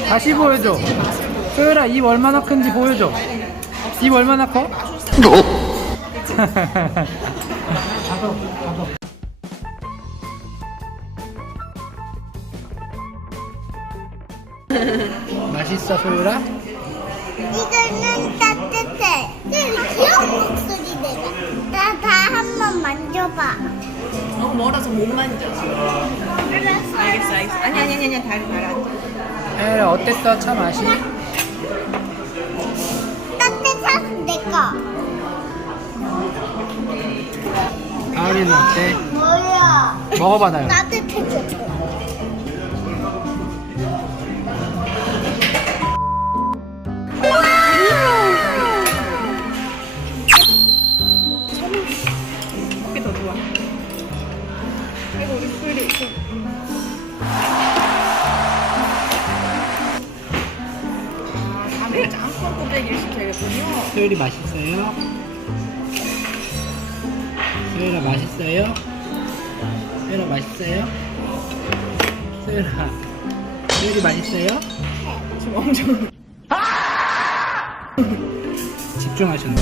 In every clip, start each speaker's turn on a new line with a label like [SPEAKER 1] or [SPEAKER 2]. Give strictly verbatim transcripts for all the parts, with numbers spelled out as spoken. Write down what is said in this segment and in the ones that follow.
[SPEAKER 1] 다시 보여줘. 소율아, 입 얼마나 큰지 보여줘. 입 얼마나 커? 맛있어, 소율아?
[SPEAKER 2] 이거는 따뜻해. 귀여운 목소리 내가. 나 다 한번 만져봐.
[SPEAKER 3] 너무 멀어서 못 만져.
[SPEAKER 2] 알았어.
[SPEAKER 3] 알겠어, 알겠어. 아니, 아니, 아니, 아니, 다리 달아.
[SPEAKER 1] 소율아, 어땠어, 차 맛이?
[SPEAKER 2] 따뜻해서 내 거.
[SPEAKER 1] 가을이는 어때?
[SPEAKER 2] 뭐야?
[SPEAKER 1] 먹어봐, 나요.
[SPEAKER 2] 따뜻해져.
[SPEAKER 3] 그게 더 좋아. 아이고, 우리 소율이. 아, 다음에 짬뽕 곱빼기를 시켜야겠군요.
[SPEAKER 1] 소율이 맛있어요? 소율아, 맛있어요? 소율아, 맛있어요? 소율아, 소율이 맛있어요?
[SPEAKER 3] 지금 엄청.
[SPEAKER 1] 집중하셨네.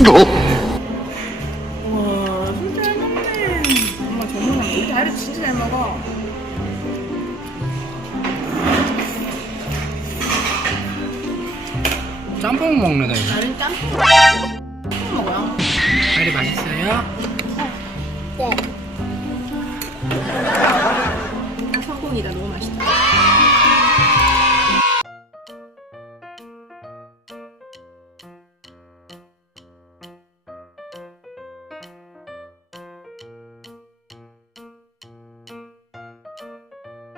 [SPEAKER 3] 우와, 진짜 잘 먹네. 엄마 전문가. 우리 다리 진짜 잘 먹어.
[SPEAKER 1] 짬뽕 먹네, 나 이거.
[SPEAKER 3] 다른 짬뽕. 짬뽕 먹어요.
[SPEAKER 1] 다리 맛있어요?
[SPEAKER 2] 네.
[SPEAKER 3] 성공이다. 너무 맛있다.